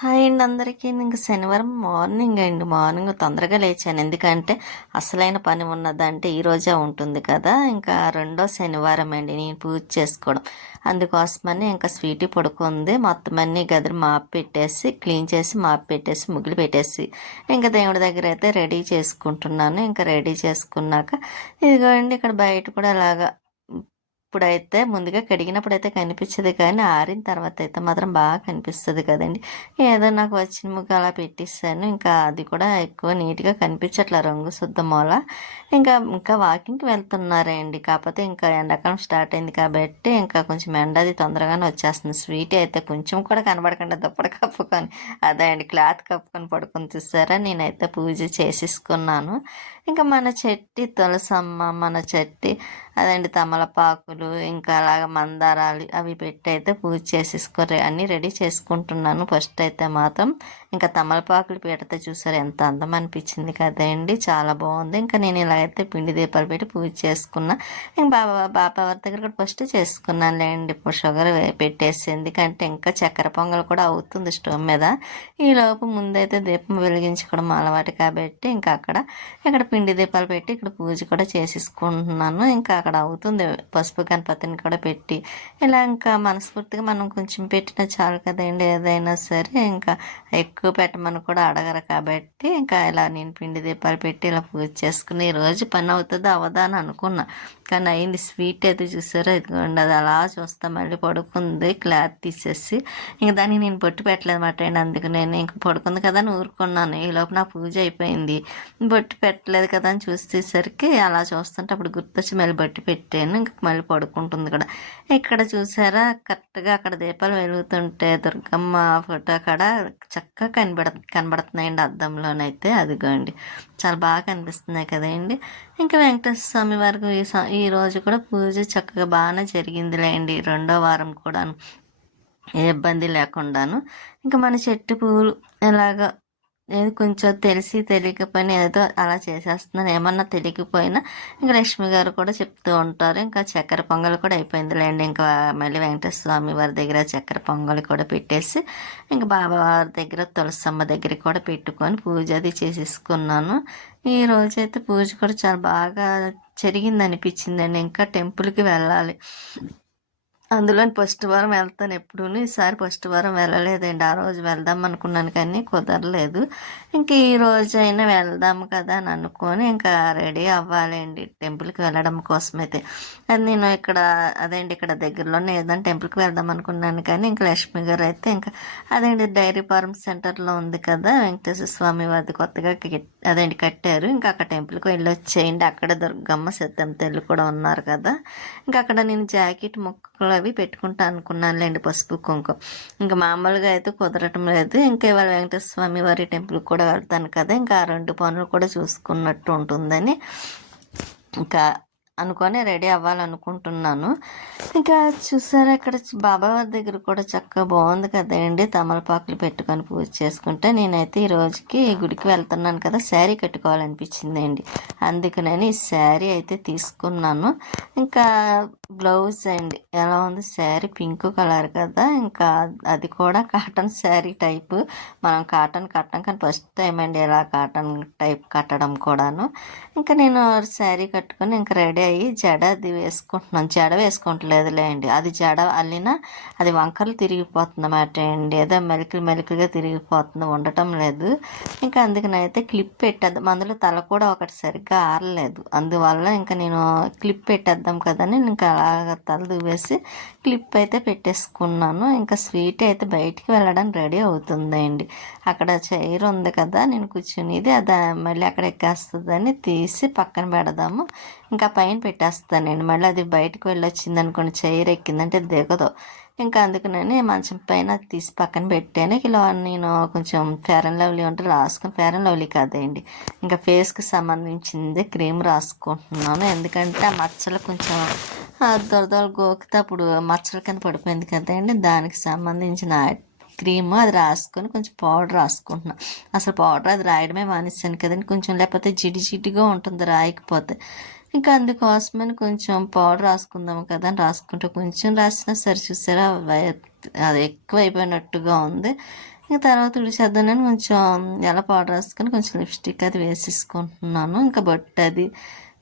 Hi అండి అందరికీ. ఇంక శనివారం మార్నింగ్ అండి. మార్నింగ్ తొందరగా లేచాను. ఎందుకంటే అసలైన పని ఉన్నదంటే ఈరోజే ఉంటుంది కదా! ఇంకా రెండో శనివారం అండి నేను పూజ చేసుకోవడం. అందుకోసమని ఇంకా స్వీటీ పడుకుంది. మొత్తం అన్నీ గదులు మాప్ పెట్టేసి, క్లీన్ చేసి, మాప్ పెట్టేసి, ముగ్గులు పెట్టేసి, ఇంకా దేవుడి దగ్గర అయితే రెడీ చేసుకుంటున్నాను. ఇంకా రెడీ చేసుకున్నాక ఇదిగోండి ఇక్కడ బయట కూడా అలాగా ఇప్పుడైతే ముందుగా కడిగినప్పుడైతే కనిపించదు కానీ ఆరిన తర్వాత అయితే మాత్రం బాగా కనిపిస్తుంది కదండి. ఏదో నాకు వచ్చిన ముగ్గు అలా పెట్టిస్తాను. ఇంకా అది కూడా ఎక్కువ నీట్గా కనిపించట్ల రంగు శుద్ధ మూల. ఇంకా వాకింగ్కి వెళ్తున్నారండి. కాకపోతే ఇంకా ఎండాకాలం స్టార్ట్ అయింది కాబట్టి ఇంకా కొంచెం ఎండ అది తొందరగానే వచ్చేస్తుంది. స్వీట్ అయితే కొంచెం కూడా కనబడకుండా దుప్పటి కప్పుకొని అదే అండి క్లాత్ కప్పుకొని పడుకొని చూసారా. నేనైతే పూజ చేసేసుకున్నాను. ఇంకా మన చెట్టి తులసమ్మ, మన చెట్టి అదండి తమలపాకులు, ఇంకా అలాగ మందారాలు అవి పెట్టి అయితే పూజ చేసేసుకొని అన్నీ రెడీ చేసుకుంటున్నాను. ఫస్ట్ అయితే మాత్రం ఇంకా తమలపాకులు పెడితే చూసారు ఎంత అందం అనిపించింది కదండి. చాలా బాగుంది. ఇంకా నేను ఇలా అయితే పిండి దీపాలు పెట్టి పూజ చేసుకున్నా. ఇంకా బాబా వారి దగ్గర కూడా ఫస్ట్ చేసుకున్నానులేండి. ఇప్పుడు షుగర్ పెట్టేసి, ఎందుకంటే ఇంకా చక్కెర పొంగల్ కూడా అవుతుంది స్టవ్ మీద. ఈలోపు ముందైతే దీపం వెలిగించుకోవడం అలవాటు కాబట్టి ఇంకా ఇక్కడ పిండి దీపాలు పెట్టి ఇక్కడ పూజ కూడా చేసేసుకుంటున్నాను. ఇంకా అక్కడ అవుతుంది. పసుపు గణపతిని కూడా పెట్టి ఇలా ఇంకా మనస్ఫూర్తిగా మనం కొంచెం పెట్టినా చాలు కదండి. ఏదైనా సరే ఇంకా ఎక్కువ పెట్టమని కూడా అడగరు కాబట్టి ఇంకా ఇలా నేను పిండి దీపాలు పెట్టి ఇలా పూజ చేసుకుని ఈరోజు పని అవుతుందా అవదా అని అనుకున్నా. కానీ అయింది. స్వీట్ అయితే చూసారో ఇదిగోండి అది అలా చూస్తా మళ్ళీ పడుకుంది క్లాత్ తీసేసి. ఇంక దానికి నేను బొట్టు పెట్టలేదన్నమాట అండి. అందుకు నేను ఇంక పడుకుంది కదా అని ఊరుకున్నాను. ఈలోపు నా పూజ అయిపోయింది. బొట్టు పెట్టలేదు కదా అని చూసేసరికి అలా చూస్తుంటే అప్పుడు గుర్తొచ్చి మళ్ళీ బొట్టు పెట్టాను. ఇంక మళ్ళీ పడుకుంటుంది కూడా. ఇక్కడ చూసారా కరెక్ట్గా అక్కడ దీపాలు వెలుగుతుంటే దుర్గమ్మ ఫోటో కాడ చక్కగా కనబడుతున్నాయండి అద్దంలోనైతే. అదిగోండి చాలా బాగా కనిపిస్తున్నాయి కదండి. ఇంకా వెంకటేశ్వర స్వామి వారికి ఈ రోజు కూడా పూజ చక్కగా బాగానే జరిగిందిలేండి. రెండో వారం కూడాను ఏ ఇబ్బంది లేకుండాను. ఇంకా మన చెట్టు పువ్వులు ఎలాగ ఏది కొంచెం తెలిసి తెలియకపోయినా ఏదో అలా చేసేస్తున్నాను. ఏమన్నా తెలియకపోయినా ఇంకా లక్ష్మి గారు కూడా చెప్తూ ఉంటారు. ఇంకా చక్కెర పొంగల్ కూడా అయిపోయిందిలేండి. ఇంకా మళ్ళీ వెంకటేశ్వర స్వామి వారి దగ్గర చక్కెర పొంగల్ కూడా పెట్టేసి ఇంకా బాబా వారి దగ్గర తులసమ్మ దగ్గర కూడా పెట్టుకొని పూజ అది చేసేసుకున్నాను. ఈ రోజైతే పూజ కూడా చాలా బాగా జరిగింది అనిపించిందండి. ఇంకా టెంపుల్కి వెళ్ళాలి. అందులోని ఫస్ట్ వారం వెళ్తాను ఎప్పుడూను. ఈసారి ఫస్ట్ వారం వెళ్ళలేదండి. ఆ రోజు వెళ్దాం అనుకున్నాను కానీ కుదరలేదు. ఇంక ఈ రోజైనా వెళ్దాము కదా అని అనుకొని ఇంకా రెడీ అవ్వాలండి టెంపుల్కి వెళ్ళడం కోసమైతే. అది నేను అదేంటి ఇక్కడ దగ్గరలోనే ఏదైనా టెంపుల్కి వెళ్దాం అనుకున్నాను కానీ ఇంకా లక్ష్మి గారు అయితే ఇంకా అదేంటి డైరీ ఫార్మ్ సెంటర్లో ఉంది కదా వెంకటేశ్వర స్వామి వారిది కొత్తగా అదేంటి కట్టారు. ఇంకా అక్కడ టెంపుల్కి వెళ్ళి వచ్చేయండి. అక్కడ దుర్గమ్మ సిద్ధం తెల్లు కూడా ఉన్నారు కదా. ఇంకా అక్కడ నేను జాకెట్ ముక్కలు అవి పెట్టుకుంటా అనుకున్నానులేండి పసుపు కుంకుమ. ఇంకా మామూలుగా అయితే కుదరటం లేదు. ఇంకా ఇవాళ వెంకటేశ్వర స్వామి వారి టెంపుల్కి కూడా వెళ్తాను కదా. ఇంకా ఆ రెండు పనులు కూడా చూసుకున్నట్టు ఉంటుందని ఇంకా అనుకొని రెడీ అవ్వాలనుకుంటున్నాను. ఇంకా చూసారా ఇక్కడ బాబా వారి దగ్గర కూడా చక్కగా బాగుంది కదండి. తమలపాకులు పెట్టుకొని పూజ చేసుకుంటే నేనైతే ఈ రోజుకి గుడికి వెళ్తున్నాను కదా శారీ కట్టుకోవాలనిపించింది అండి. అందుకని ఈ శారీ అయితే తీసుకున్నాను. ఇంకా బ్లౌజ్ అండి ఎలా ఉంది శారీ పింక్ కలర్ కదా. ఇంకా అది కూడా కాటన్ శారీ టైపు. మనం కాటన్ కట్టం కానీ ఫస్ట్ టైం అండి ఇలా కాటన్ టైప్ కట్టడం కూడాను. ఇంకా నేను శారీ కట్టుకొని ఇంకా రెడీ అయ్యి జడ అది వేసుకుంటున్నాను. జడ వేసుకుంటలేదులే అండి. అది జడ అల్లినా అది వంకరలు తిరిగిపోతుంది అన్నమాట అండి. ఏదో మెలికలుగా తిరిగిపోతుంది, ఉండటం లేదు. ఇంకా అందుకనైతే క్లిప్ పెట్టేద్దాం. అందులో తల కూడా ఒకటి సరిగ్గా ఆరలేదు. అందువల్ల ఇంకా నేను క్లిప్ పెట్టేద్దాం కదని ఇంకా అలాగ తల దువ్వేసి క్లిప్ అయితే పెట్టేసుకున్నాను. ఇంకా స్వీట్ అయితే బయటికి వెళ్ళడానికి రెడీ అవుతుందండి. అక్కడ చైర్ ఉంది కదా నేను కూర్చునేది, అది మళ్ళీ అక్కడ ఎక్కేస్తుందని తీసి పక్కన పెడదాము. ఇంకా పైన పెట్టేస్తానండి. మళ్ళీ అది బయటకు వెళ్ళొచ్చింది అనుకోండి, చైర్ ఎక్కిందంటే దిగదు. ఇంకా అందుకని మంచం పైన తీసి పక్కన పెట్టాను. ఇలా నేను కొంచెం ఫెయిర్ అండ్ లవ్లీ ఉంటే రాసుకుని, ఫెయిర్ అండ్ లవ్లీ కాదండి ఇంకా ఫేస్కి సంబంధించింది క్రీమ్ రాసుకుంటున్నాను. ఎందుకంటే ఆ మచ్చలు కొంచెం దొరదలు గోకితే అప్పుడు మచ్చల కింద పడిపోయింది కదండి. దానికి సంబంధించిన క్రీము అది రాసుకొని కొంచెం పౌడర్ రాసుకుంటున్నాను. అసలు పౌడర్ అది రాయడమే మానేసాను కదండి. కొంచెం లేకపోతే జిడిజిడ్డిగా ఉంటుంది రాయకపోతే. ఇంకా అందుకోసమని కొంచెం పౌడర్ రాసుకుందాము కదా అని రాసుకుంటే కొంచెం రాసినా సరే చూసారా అది ఎక్కువ అయిపోయినట్టుగా ఉంది. ఇంక తర్వాత తుడిచేద్దానని కొంచెం ఎలా పౌడర్ వేసుకొని కొంచెం లిప్స్టిక్ అది వేసేసుకుంటున్నాను. ఇంకా బొట్టు అది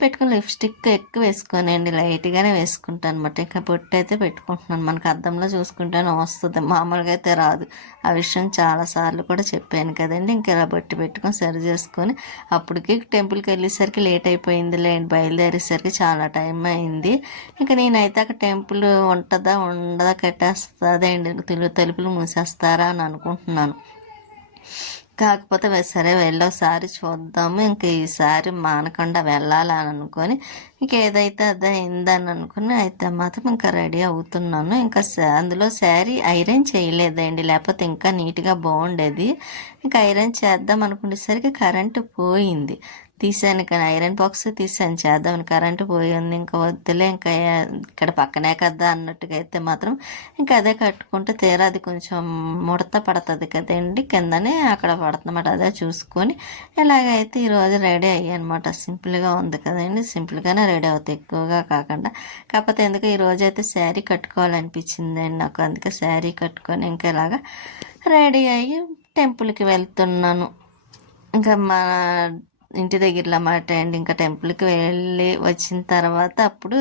పెట్టుకుని లిప్స్టిక్ ఎక్కువ వేసుకోనండి, లైట్గానే వేసుకుంటాను అనమాట. ఇంకా బొట్టు అయితే పెట్టుకుంటున్నాను. మనకు అద్దంలో చూసుకుంటేనే వస్తుంది, మామూలుగా అయితే రాదు. ఆ విషయం చాలాసార్లు కూడా చెప్పాను కదండి. ఇంకా ఇలా బొట్టు పెట్టుకొని సరి చేసుకొని అప్పటికి టెంపుల్కి వెళ్ళేసరికి లేట్ అయిపోయింది లేండి. బయలుదేరేసరికి చాలా టైం అయింది. ఇంకా నేనైతే అక్కడ టెంపుల్ ఉంటుందా ఉండదా కట్టేస్తుందా అండి, తలుపులు మూసేస్తారా అని అనుకుంటున్నాను. కాకపోతే సరే వెళ్ళోసారి చూద్దాము, ఇంక ఈసారి మానకుండా వెళ్ళాలని అనుకొని ఇంక ఏదైతే అదే అయిందని అనుకుని అయితే మాత్రం ఇంకా రెడీ అవుతున్నాను. ఇంకా అందులో శారీ ఐరన్ చేయలేదండి, లేకపోతే ఇంకా నీట్గా బాగుండేది. ఇంకా ఐరన్ చేద్దాం అనుకునేసరికి కరెంటు పోయింది. తీసాను, కానీ ఐరన్ బాక్స్ తీసాను చేద్దామని, కరెంటు పోయింది. ఇంకా వద్దులే, ఇంకా ఇక్కడ పక్కనే కదా అన్నట్టుగా అయితే మాత్రం ఇంకా అదే కట్టుకుంటే తీరా అది కొంచెం ముడత పడుతుంది కదండి కిందనే, అక్కడ పడుతుందన్నమాట. అదే చూసుకొని ఇలాగైతే ఈరోజు రెడీ అయ్యానమాట. సింపుల్గా ఉంది కదండి, సింపుల్గానే రెడీ అవుతాయి, ఎక్కువగా కాకుండా. కాకపోతే ఎందుకు ఈరోజు అయితే శారీ కట్టుకోవాలనిపించింది అండి నాకు, అందుకే శారీ కట్టుకొని ఇంకా ఇలాగా రెడీ అయ్యి టెంపుల్కి వెళ్తున్నాను. ఇంకా మా ఇంటి దగ్గరలో మాట అండి. ఇంకా టెంపుల్కి వెళ్ళి వచ్చిన తర్వాత అప్పుడు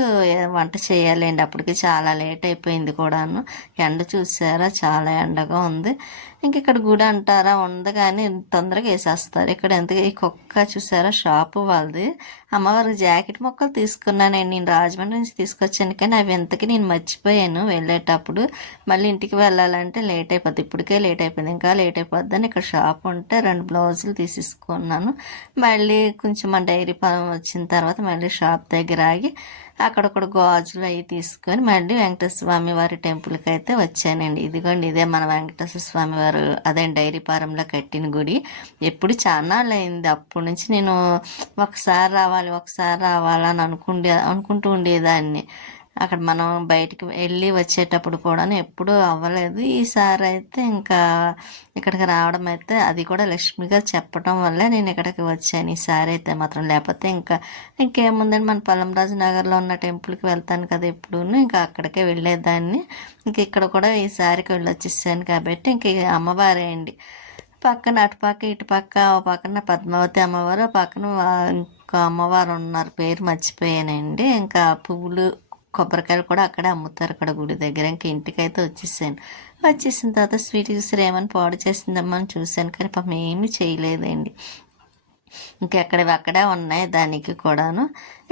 వంట చేయాలండి. అప్పటికి చాలా లేట్ అయిపోయింది కూడాను. ఎండ చూసారా, చాలా ఎండగా ఉంది. ఇంక ఇక్కడ గుడి అంటారా ఉంది, కానీ తొందరగా వేసేస్తారు ఇక్కడ. ఎందుకు ఈ కుక్క చూసారా, షాపు వాళ్ళది. అమ్మవారికి జాకెట్ మొక్కలు తీసుకున్నానండి, నేను రాజమండ్రి నుంచి తీసుకొచ్చాను, కానీ అవి ఎంతకి నేను మర్చిపోయాను వెళ్ళేటప్పుడు. మళ్ళీ ఇంటికి వెళ్ళాలంటే లేట్ అయిపోద్ది, ఇప్పటికే లేట్ అయిపోయింది, ఇంకా లేట్ అయిపోద్ది అని ఇక్కడ షాప్ ఉంటే 2 బ్లౌజులు తీసేసుకున్నాను. మళ్ళీ కొంచెం మా డైరీ ఫామ్ వచ్చిన తర్వాత మళ్ళీ షాప్ దగ్గర ఆగి అక్కడొక్కడ గాజులు అవి తీసుకొని మళ్ళీ వెంకటేశ్వర స్వామి వారి టెంపుల్కి అయితే వచ్చానండి. ఇదిగోండి, ఇదే మన వెంకటేశ్వర స్వామి వారు అదే డైరీ ఫారంలో కట్టిన గుడి. ఎప్పుడు చాలా అయింది అప్పటి నుంచి నేను ఒకసారి రావాలని అనుకుంటూ ఉండేదాన్ని. అక్కడ మనం బయటికి వెళ్ళి వచ్చేటప్పుడు కూడా ఎప్పుడూ అవ్వలేదు. ఈసారి అయితే ఇంకా ఇక్కడికి రావడం అయితే, అది కూడా లక్ష్మి గారు చెప్పడం వల్లే నేను ఇక్కడికి వచ్చాను ఈసారి అయితే మాత్రం. లేకపోతే ఇంకేముందండి, మన పల్లంరాజు నగర్లో ఉన్న టెంపుల్కి వెళ్తాను కదా ఎప్పుడు, ఇంకా అక్కడికే వెళ్ళేదాన్ని. ఇంక ఇక్కడ కూడా ఈసారికి వెళ్ళొచ్చేసాను కాబట్టి ఇంక అమ్మవారే అండి. పక్కన అటుపక్క ఇటుపక్క, ఓ పక్కన పద్మావతి అమ్మవారు, పక్కన ఇంకో అమ్మవారు ఉన్నారు, పేరు మర్చిపోయానండి. ఇంకా పువ్వులు కొబ్బరికాయలు కూడా అక్కడే అమ్ముతారు, అక్కడ గుడి దగ్గర. ఇంక ఇంటికైతే వచ్చేసాను. వచ్చేసిన తర్వాత స్వీట్ చూసి ఏమని పాడు చేసిందమ్మా అని చూశాను, కానీ పాపం ఏమీ చేయలేదండి. ఇంకెక్కడవి అక్కడే ఉన్నాయి దానికి కూడాను.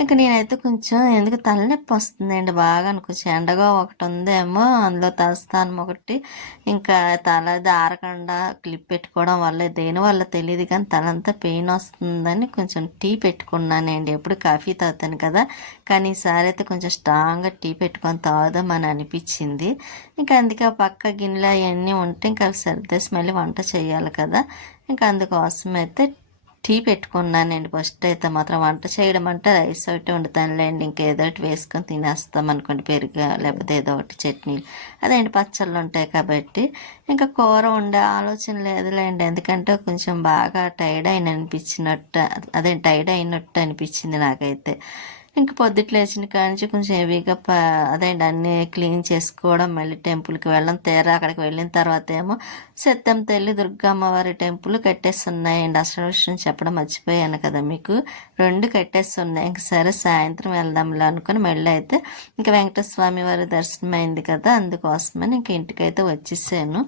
ఇంక నేనైతే కొంచెం ఎందుకు తలనొప్పి వస్తుందండి బాగా, కొంచెం ఎండగా ఒకటి ఉందేమో, అందులో తలస్థానం ఒకటి, ఇంకా తల ఆరకుండా క్లిప్ పెట్టుకోవడం వల్ల దేనివల్ల తెలియదు కానీ తలంతా పెయిన్ వస్తుందని కొంచెం టీ పెట్టుకున్నానండి. ఎప్పుడు కాఫీ తాగుతాను కదా, కానీ ఈసారి అయితే కొంచెం స్ట్రాంగ్గా టీ పెట్టుకొని తాగుదామని అనిపించింది. ఇంకా అందుకే పక్క గిన్నెలు అవన్నీ ఉంటే ఇంకా అవి సర్దేసి మళ్ళీ వంట చేయాలి కదా, ఇంకా అందుకోసం అయితే టీ పెట్టుకున్నానండి. ఫస్ట్ అయితే మాత్రం వంట చేయడం అంటే రైస్ ఒకటి వండుతానులేండి, ఇంకేదో ఒకటి వేసుకొని తినేస్తాం అనుకోండి, పెరుగు లేకపోతే ఏదో ఒకటి చట్నీలు, అదేంటి పచ్చళ్ళు ఉంటాయి కాబట్టి. ఇంకా కూర వండే ఆలోచన లేదులేండి, ఎందుకంటే కొంచెం బాగా టైర్డ్ అయినట్టు అనిపించింది నాకైతే. ఇంక పొద్దుట లేచిన కానించి కొంచెం హెవీగా అదేంటి అన్నీ క్లీన్ చేసుకోవడం, మళ్ళీ టెంపుల్కి వెళ్ళడం. తీరా అక్కడికి వెళ్ళిన తర్వాత ఏమో సత్యం తల్లి దుర్గమ్మవారి టెంపుల్ కట్టేస్తున్నాయండి. అసలు విషయం చెప్పడం మర్చిపోయాను కదా మీకు, 2 కట్టేస్తున్నాయి. ఇంక సరే సాయంత్రం వెళ్దాంలే అనుకుని మళ్ళీ అయితే ఇంక వెంకటేశ్వర స్వామి వారి దర్శనం అయింది కదా, అందుకోసమని ఇంక ఇంటికైతే వచ్చేసాను.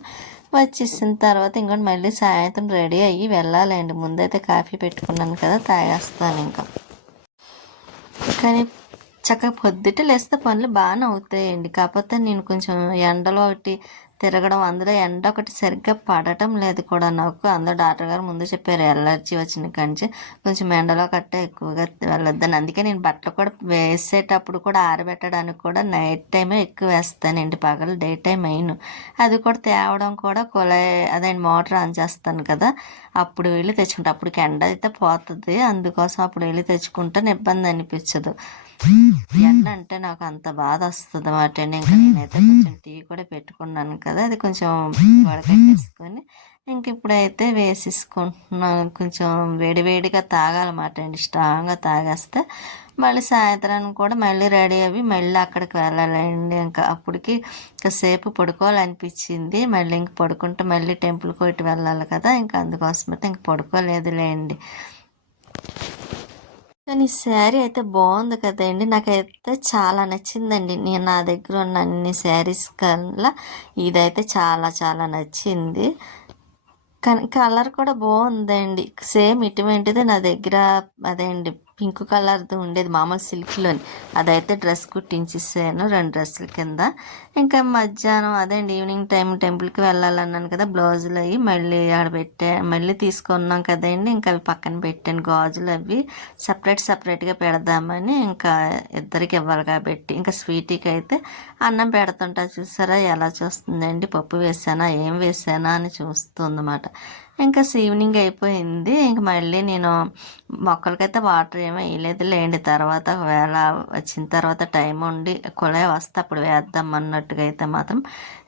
వచ్చేసిన తర్వాత ఇంకోటి మళ్ళీ సాయంత్రం రెడీ అయ్యి వెళ్ళాలండి. ముందైతే కాఫీ పెట్టుకున్నాను కదా, తాగేస్తాను ఇంకా. కానీ చక్కగా పొద్దుట లేస్తే పనులు బాగానే అవుతాయండి. కాకపోతే నేను కొంచెం ఎండలో ఒకటి తిరగడం, అందులో ఎండ ఒకటి సరిగ్గా పడటం లేదు కూడా నాకు. అందులో డాక్టర్ గారు ముందు చెప్పారు, ఎలర్జీ వచ్చిన కాంచి కొంచెం ఎండలో కట్టే ఎక్కువగా వెళ్ళొద్దని. అందుకే నేను బట్టలు కూడా వేసేటప్పుడు కూడా ఆరబెట్టడానికి కూడా నైట్ టైమే ఎక్కువ వేస్తానండి, పగలు డే టైం అయిను. అది కూడా తేవడం కూడా అదే మోటార్ ఆన్ చేస్తాను కదా, అప్పుడు వెళ్ళి తెచ్చుకుంటా. అప్పటికి ఎండ అయితే పోతుంది, అందుకోసం అప్పుడు వెళ్ళి తెచ్చుకుంటాను, ఇబ్బంది అనిపించదు. ఎండ అంటే నాకు అంత బాధ వస్తుంది అన్నమాట అండి. ఇంకా నేనైతే కొంచెం టీ కూడా పెట్టుకున్నాను కదా, అది కొంచెం వడకట్టేసుకొని ఇంక ఇంక ఇప్పుడైతే వేసేసుకుంటున్నాను. కొంచెం వేడివేడిగా తాగాలన్నమాట అండి. స్ట్రాంగ్గా తాగేస్తే మళ్ళీ సాయంత్రానికి కూడా మళ్ళీ రెడీ అయ్యి మళ్ళీ అక్కడికి వెళ్ళాలండి. ఇంకా అప్పటికి కాసేపు పడుకోవాలనిపించింది. మళ్ళీ ఇంక పడుకుంటే మళ్ళీ టెంపుల్కి ఇటు వెళ్ళాలి కదా, ఇంకా అందుకోసమైతే ఇంక పడుకోలేదులేండి. కానీ శారీ అయితే బాగుంది కదండి. నాకైతే చాలా నచ్చిందండి. నేను నా దగ్గర ఉన్న అన్ని శారీస్ కల్లా ఇదైతే చాలా చాలా నచ్చింది. కానీ కలర్ కూడా బాగుందండి. సేమ్ ఇటువంటిదే నా దగ్గర అదే అండి పింక్ కలర్ది ఉండేది మామూలు సిల్క్లోని. అదైతే డ్రెస్ కుట్టించేసాను 2 డ్రెస్సుల కింద. ఇంకా మధ్యాహ్నం అదే అండి ఈవినింగ్ టైం టెంపుల్కి వెళ్ళాలన్నాను కదా, బ్లౌజులు అవి మళ్ళీ ఆడ మళ్ళీ తీసుకున్నాం కదండి. ఇంకా అవి పక్కన పెట్టాను. గాజులు అవి సపరేట్గా పెడదామని, ఇంకా ఇద్దరికి ఇవ్వాలి కాబట్టి. ఇంకా స్వీటీకి అయితే అన్నం పెడుతుంటా చూసారా ఎలా చూస్తుందండి. పప్పు వేసానా ఏం వేసానా అని చూస్తుందన్నమాట. ఇంకా ఈవినింగ్ అయిపోయింది. ఇంక మళ్ళీ నేను మొక్కలకైతే వాటర్ ఏమీ వేయలేదు లేండి. తర్వాత ఒకవేళ వచ్చిన తర్వాత టైం ఉండి కుళాయి వస్తే అప్పుడు వేద్దాం అన్నట్టుగా అయితే మాత్రం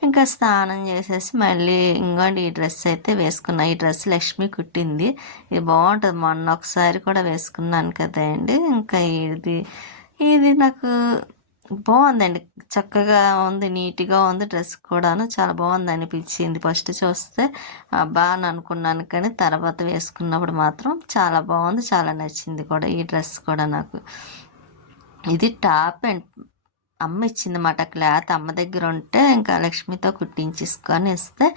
ఇంకా స్నానం చేసేసి మళ్ళీ ఇంకోండి ఈ డ్రెస్ అయితే వేసుకున్నా. ఈ డ్రెస్ లక్ష్మి కుట్టింది. ఇది బాగుంటుంది. మొన్న ఒకసారి కూడా వేసుకున్నాను కదండి. ఇంకా ఇది నాకు బాగుందండి. చక్కగా ఉంది, నీట్గా ఉంది. డ్రెస్ కూడాను చాలా బాగుంది అనిపించింది. ఫస్ట్ చూస్తే అబ్బా అని అనుకున్నాను, కానీ తర్వాత వేసుకున్నప్పుడు మాత్రం చాలా బాగుంది, చాలా నచ్చింది కూడా ఈ డ్రెస్ కూడా నాకు. ఇది టాప్ అండ్ అమ్మ ఇచ్చిందన్నమాట. క్లాత్ అమ్మ దగ్గర ఉంటే ఇంకా లక్ష్మితో కుట్టించేసుకొని ఇస్తే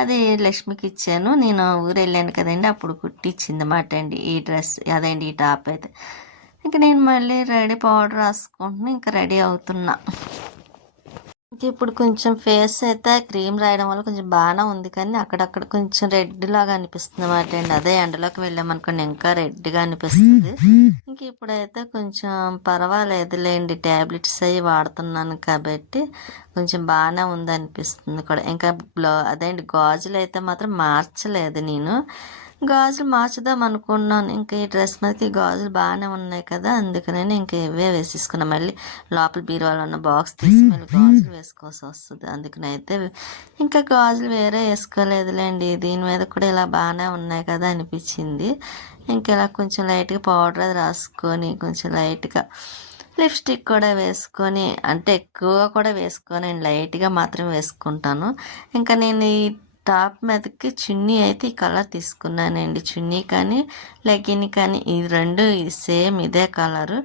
అది లక్ష్మికి ఇచ్చాను. నేను ఊరు వెళ్ళాను కదండి, అప్పుడు కుట్టించిందన్నమాట అండి ఈ డ్రెస్. అదేండి ఈ టాప్ అయితే. ఇంక నేను మళ్ళీ పౌడర్ రాసుకుంటున్నా. ఇంకా రెడీ అవుతున్నా. ఇంక ఇప్పుడు కొంచెం ఫేస్ అయితే క్రీమ్ రాయడం వల్ల కొంచెం బాగానే ఉంది, కానీ అక్కడక్కడ కొంచెం రెడ్ లాగా అనిపిస్తుంది అన్నమాట అండి. అదే ఎండలోకి వెళ్ళామనుకోండి ఇంకా రెడ్గా అనిపిస్తుంది. ఇంక ఇప్పుడైతే కొంచెం పర్వాలేదులేండి, ట్యాబ్లెట్స్ అవి వాడుతున్నాను కాబట్టి కొంచెం బాగానే ఉంది అనిపిస్తుంది కూడా. ఇంకా అదేంటి గాజులు అయితే మాత్రం మార్చలేదు నేను. గాజులు మార్చుదాం అనుకున్నాను. ఇంకా ఈ డ్రెస్ మీదకి గాజులు బాగానే ఉన్నాయి కదా, అందుకనే ఇంకా ఇవే వేసేసుకున్నాను. మళ్ళీ లోపల బీరువాలో ఉన్న బాక్స్ తీసి మళ్ళీ గాజులు వేసుకోవాల్సి వస్తుంది. అందుకనైతే ఇంకా గాజులు వేరే వేసుకోలేదులేండి. దీని మీద కూడా ఇలా బాగానే ఉన్నాయి కదా అనిపించింది. ఇంకా ఇలా కొంచెం లైట్గా పౌడర్ అది రాసుకొని కొంచెం లైట్గా లిప్స్టిక్ కూడా వేసుకొని, అంటే ఎక్కువగా కూడా వేసుకొని లైట్గా మాత్రం వేసుకుంటాను. ఇంకా నేను ఈ టాప్ మీదకి చున్నీ అయితే ఈ కలర్ తీసుకున్నానండి. చున్నీ కానీ లెగిన్ కానీ ఈ రెండు సేమ్ ఇదే కలరు,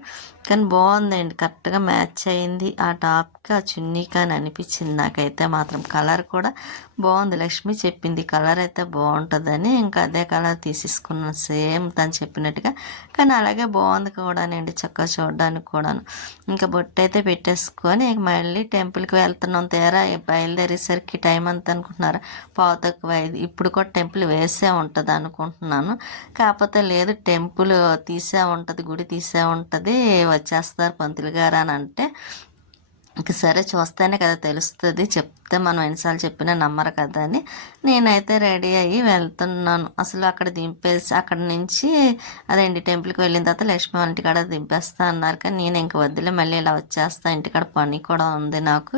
కానీ బాగుందండి. కరెక్ట్గా మ్యాచ్ అయింది ఆ టాప్కి ఆ చున్నీ కానీ అనిపించింది నాకైతే మాత్రం. కలర్ కూడా బాగుంది. లక్ష్మి చెప్పింది కలర్ అయితే బాగుంటుందని, ఇంకా అదే కలర్ తీసేసుకున్నాను సేమ్ తను చెప్పినట్టుగా. కానీ అలాగే బాగుంది కూడానండి, చక్కగా చూడడానికి కూడాను. ఇంకా బొట్టు అయితే పెట్టేసుకొని మళ్ళీ టెంపుల్కి వెళ్తున్నాం. తీరా బయలుదేరేసరికి టైం అంత అనుకుంటున్నారా, 5:15. ఇప్పుడు కూడా టెంపుల్ వేసే ఉంటుంది అనుకుంటున్నాను. కాకపోతే లేదు, టెంపుల్ తీసే ఉంటుంది, గుడి తీసే ఉంటుంది, వచ్చేస్తారు పంతులు గారు అని అంటే ఇంక సరే చూస్తేనే కదా తెలుస్తుంది, చెప్తే మనం ఎన్నిసార్లు చెప్పినా నమ్మరు కదా అని నేనైతే రెడీ అయ్యి వెళ్తున్నాను. అసలు అక్కడ దింపేసి అక్కడ నుంచి అదేంటి టెంపుల్కి వెళ్ళిన తర్వాత లక్ష్మి వాళ్ళ ఇంటికాడ దింపేస్తా అన్నారు, కానీ నేను ఇంక వద్దులే మళ్ళీ ఇలా వచ్చేస్తా, ఇంటికాడ పని కూడా ఉంది నాకు.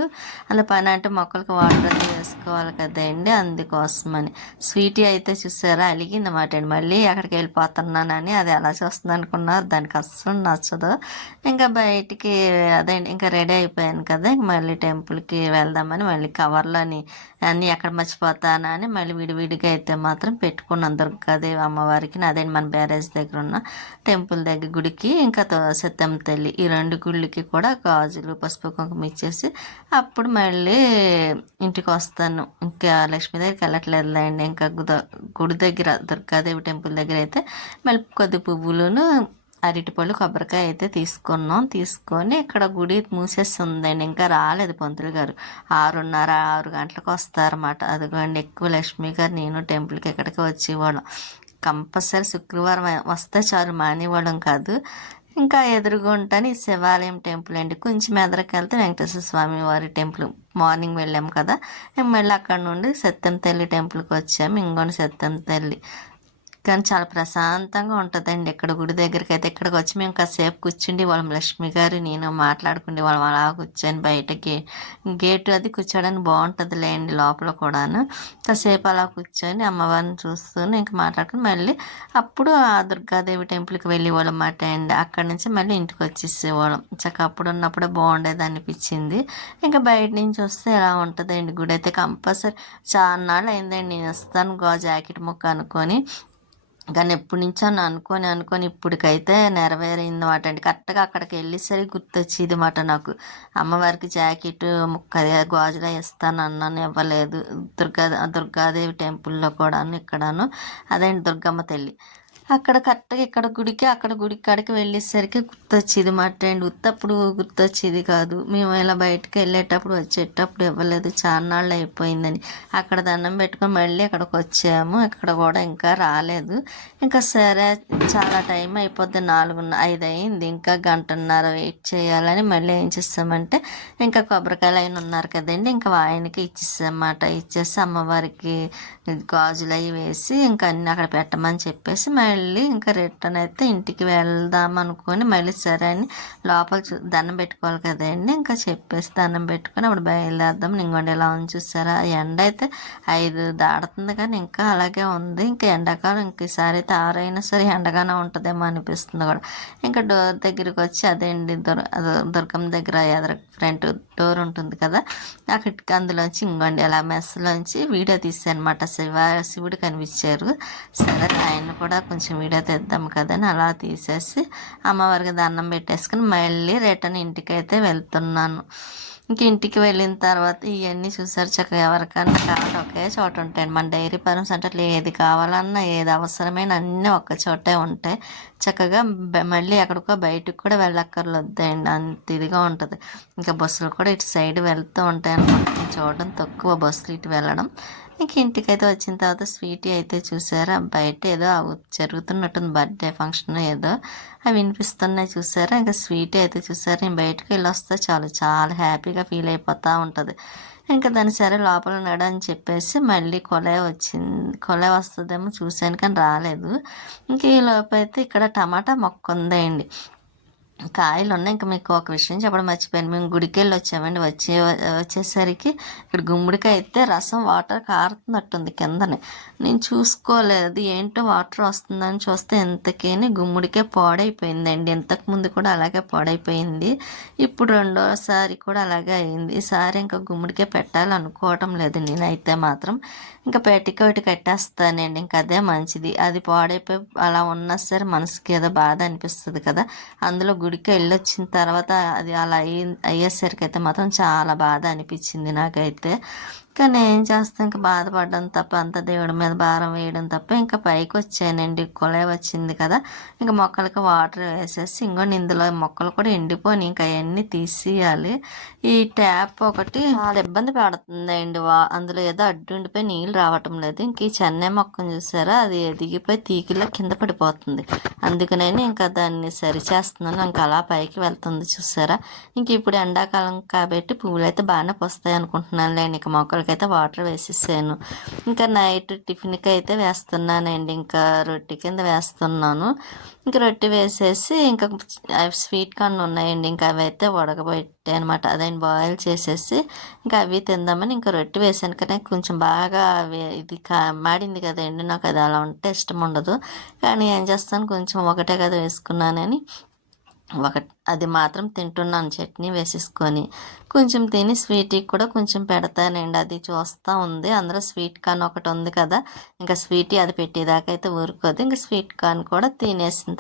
అలా పని అంటే మొక్కలకు వాటర్ అది వేసుకోవాలి కదండి, అందుకోసమని. స్వీటీ అయితే చూసారా అలిగిందన్నమాట అండి, మళ్ళీ అక్కడికి వెళ్ళిపోతున్నానని. అది ఎలా చూస్తుంది అనుకున్నారు, దానికి అస్సలు నచ్చదు. ఇంకా బయటికి అదేంటి ఇంకా రెడీ అయిపోయాను కదా, మళ్ళీ టెంపుల్కి వెళ్దామని మళ్ళీ కవర్లని అన్నీ ఎక్కడ మర్చిపోతానని మళ్ళీ విడివిడిగా అయితే మాత్రం పెట్టుకున్నాను దుర్గాదేవి అమ్మవారికి. అదే మన బ్యారేజ్ దగ్గర ఉన్న టెంపుల్ దగ్గర గుడికి, ఇంకా సత్యం తల్లి, ఈ 2 గుళ్ళకి కూడా గాజులు పసుపు కుంకుమ ఇచ్చేసి అప్పుడు మళ్ళీ ఇంటికి వస్తాను. ఇంకా లక్ష్మీ దగ్గరికి వెళ్ళట్లేదులేండి. ఇంకా గుడి దగ్గర దుర్గాదేవి టెంపుల్ దగ్గర అయితే మళ్ళీ కొద్ది పువ్వులను అరటిపళ్ళు కొబ్బరికాయ అయితే తీసుకొని ఇక్కడ గుడి మూసేస్తుందండి, ఇంకా రాలేదు పంతులు గారు. 6:30 గంటలకు వస్తారన్నమాట. అదిగోండి ఎక్కువ లక్ష్మి గారు నేను టెంపుల్కి ఎక్కడికి వచ్చేవాళ్ళం. కంపల్సరీ శుక్రవారం వస్తే చాలు, మానేవాళ్ళం కాదు. ఇంకా ఎదురుగుంటని శివాలయం టెంపుల్ అండి, కొంచెం ఎదరికి వెళ్తే వెంకటేశ్వర స్వామి వారి టెంపుల్. మార్నింగ్ వెళ్ళాము కదా, మళ్ళీ అక్కడ నుండి సత్యం తల్లి టెంపుల్కి వచ్చాము. ఇంకోటి సత్యం తల్లి కానీ చాలా ప్రశాంతంగా ఉంటుందండి. ఇక్కడ గుడి దగ్గరికైతే ఇక్కడికి వచ్చి మేము కాసేపు కూర్చుండి వాళ్ళం లక్ష్మి గారు నేను మాట్లాడుకుండే వాళ్ళం అలా కూర్చొని బయటకి గేటు అది కూర్చోడానికి బాగుంటుందిలేండి లోపల కూడాను. కాసేపు అలా కూర్చొని అమ్మవారిని చూస్తూనే ఇంకా మాట్లాడుకుని మళ్ళీ అప్పుడు ఆ దుర్గాదేవి టెంపుల్కి వెళ్ళేవాళ్ళం అన్నమాట అండి. అక్కడి నుంచి మళ్ళీ ఇంటికి వచ్చేసేవాళ్ళం. చక్కగా అప్పుడు ఉన్నప్పుడే బాగుండేది అనిపించింది. ఇంకా బయట నుంచి వస్తే ఎలా ఉంటుందండి గుడి అయితే కంపల్సరీ చాలా నాళ్ళు అయిందండి నేను వస్తాను జాకెట్ ముక్క అనుకొని. కానీ ఎప్పటి నుంచో అనుకొని ఇప్పటికైతే నెరవేరిందన్నమాట అండి. కరెక్ట్గా అక్కడికి వెళ్ళేసరికి గుర్తొచ్చేది మాట నాకు. అమ్మవారికి జాకెట్ ముక్క గాజులా ఇస్తాను అన్నాను, ఇవ్వలేదు. దుర్గాదేవి టెంపుల్లో కూడాను ఇక్కడను అదేంటి దుర్గమ్మ తల్లి అక్కడ కరెక్ట్గా ఇక్కడ గుడికి అక్కడ గుడి కాడికి వెళ్ళేసరికి గుర్తొచ్చేది మాట అండి. ఉత్తప్పుడు గుర్తొచ్చేది కాదు. మేము ఇలా బయటకు వెళ్ళేటప్పుడు వచ్చేటప్పుడు ఇవ్వలేదు, చాలా నాళ్ళు అయిపోయిందని. అక్కడ దండం పెట్టుకొని మళ్ళీ అక్కడికి వచ్చాము. అక్కడ కూడా ఇంకా రాలేదు. ఇంకా సరే చాలా టైం అయిపోద్ది, 4:05 అయింది. ఇంకా గంటన్నర వెయిట్ చేయాలని మళ్ళీ ఏం చేస్తామంటే ఇంకా కొబ్బరికాయలు అయిన ఉన్నారు కదండి, ఇంకా ఆయనకి ఇచ్చేసామాట. ఇచ్చేసి అమ్మవారికి గాజులు అవి వేసి ఇంకా అన్నీ అక్కడ పెట్టమని చెప్పేసి మళ్ళీ ఇంకా రిటర్న్ అయితే ఇంటికి వెళ్దాం అనుకొని మళ్ళీ సరే అని లోపల దండం పెట్టుకోవాలి కదండి. ఇంకా చెప్పేసి దండం పెట్టుకొని అప్పుడు బయలుదేరదాం. ఇంకోండి ఎలా ఉంది చూసారా, ఎండ అయితే 5 దాడుతుంది కానీ ఇంకా అలాగే ఉంది. ఇంకా ఎండాకాలం ఇంక ఈసారి అయితే 6 అయినా సరే ఎండగానే ఉంటుందేమో అనిపిస్తుంది కూడా. ఇంకా డోర్ దగ్గరికి వచ్చి అదేండి దుర్గమ్మ దగ్గర ఎదురు ఫ్రంట్ డోర్ ఉంటుంది కదా, అక్కడికి అందులోంచి ఇంకోండి అలా మెస్లోంచి వీడియో తీసాను అనమాట. శివుడు కనిపించారు. సరే ఆయన కూడా కొంచెం వీడియో తెద్దాం కదని అలా తీసేసి అమ్మవారికి దండం పెట్టేసుకుని మళ్ళీ రిటర్న్ ఇంటికైతే వెళ్తున్నాను. ఇంక ఇంటికి వెళ్ళిన తర్వాత ఇవన్నీ చూసారు. చక్కగా ఎవరికన్నా కావాలి ఒకే చోట ఉంటాయండి. మన డైరీ ఫార్మ్స్ అంటే ఏది కావాలన్నా ఏది అవసరమైన అన్నీ ఒక్క చోటే ఉంటాయి. చక్కగా మళ్ళీ ఎక్కడికో బయటకు కూడా వెళ్ళక్కర్లేదండి, అంత ఇదిగా ఉంటుంది. ఇంకా బస్సులు కూడా ఇటు సైడ్ వెళ్తూ ఉంటాయి అనమాట. చూడడం తక్కువ బస్సులు ఇటు వెళ్ళడం. ఇంక ఇంటికైతే వచ్చిన తర్వాత స్వీటీ అయితే చూసారా, బయట ఏదో జరుగుతున్నట్టుంది, బర్త్డే ఫంక్షన్ ఏదో అవి వినిపిస్తున్నాయి చూసారా. ఇంకా స్వీటీ అయితే చూసారా, నేను బయటకు వెళ్ళి వస్తే చాలు చాలా హ్యాపీగా ఫీల్ అయిపోతూ ఉంటుంది. ఇంకా దాని సరే లోపల ఉన్నాడు అని చెప్పేసి మళ్ళీ కొలే వస్తుందేమో చూశాను కానీ రాలేదు. ఇంక ఈ లోపు అయితే ఇక్కడ టమాటా మొక్క ఉందండి, కాయలు ఉన్నాయి. ఇంకా మీకు ఒక విషయం చెప్పడం మర్చిపోయాను. మేము గుడికి వెళ్ళి వచ్చామండి. వచ్చేసరికి ఇక్కడ గుమ్మడికాయ అయితే రసం వాటర్ కారుతున్నట్టుంది కిందని. నేను చూసుకోలేదు ఏంటో వాటర్ వస్తుందని చూస్తే ఎంతకేని గుమ్మడికాయ పాడైపోయిందండి. ఇంతకుముందు కూడా అలాగే పాడైపోయింది, ఇప్పుడు రెండోసారి కూడా అలాగే అయింది. ఈసారి ఇంకా గుమ్మడికాయ పెట్టాలనుకోవటం లేదు నేనైతే మాత్రం. ఇంకా పెట్టికోటి కట్టేస్తానండి, ఇంకా అదే మంచిది. అది పాడైపోయి అలా ఉన్నా సరే మనసుకి ఏదో బాధ అనిపిస్తుంది కదా. అందులో గుడికి వెళ్ళొచ్చిన తర్వాత అది అలా అయ్యేసరికి అయితే మాత్రం చాలా బాధ అనిపించింది నాకైతే. కానీ ఏం చేస్తాం, ఇంకా బాధపడడం తప్ప, అంత దేవుడి మీద భారం వేయడం తప్ప. ఇంకా పైకి వచ్చానండి, కొలే వచ్చింది కదా. ఇంకా మొక్కలకి వాటర్ వేసేసి ఇంకోటి ఇందులో మొక్కలు కూడా ఎండిపోయి ఇంకా అవన్నీ తీసేయాలి. ఈ ట్యాప్ ఒకటి చాలా ఇబ్బంది పడుతుందండి. అందులో ఏదో అడ్డు ఉండిపోయి నీళ్ళు రావటం లేదు. ఇంక ఈ చెన్నై మొక్కను చూసారా, అది ఎదిగిపోయి తీగిలో కింద పడిపోతుంది. అందుకనే ఇంకా దాన్ని సరి చేస్తున్నాను. ఇంకా అలా పైకి వెళ్తుంది చూసారా. ఇంక ఇప్పుడు ఎండాకాలం కాబట్టి పువ్వులు అయితే బాగానే వస్తాయి అనుకుంటున్నాను లేండి. ఇక మొక్కలకైతే వాటర్ వేసేసాను. ఇంకా నైట్ టిఫిన్కి అయితే వేస్తున్నానండి, ఇంకా రొట్టె కింద వేస్తున్నాను. ఇంకా రొట్టె వేసేసి ఇంకా స్వీట్ కార్న్ ఉన్నాయండి, ఇంకా అవి అయితే ఉడకబెట్టాయి అనమాట. అదైనా బాయిల్ చేసేసి ఇంకా అవి తిందామని ఇంకా రొట్టె వేసాను. కానీ కొంచెం బాగా ఇది మాడింది కదండి, నాకు అది అలా ఉంటే ఇష్టం ఉండదు. కానీ ఏం చేస్తాను, కొంచెం ఒకటే కదా వేసుకున్నానని అది మాత్రం తింటున్నాను చట్నీ వేసేసుకొని. కొంచెం తిని స్వీట్కి కూడా కొంచెం పెడతానండి, అది చూస్తూ ఉంది. అందులో స్వీట్ కార్న్ ఒకటి ఉంది కదా, ఇంకా స్వీటీ అది పెట్టేదాకా అయితే ఊరుకోదు. ఇంకా స్వీట్ కార్న్ కూడా తినేసిన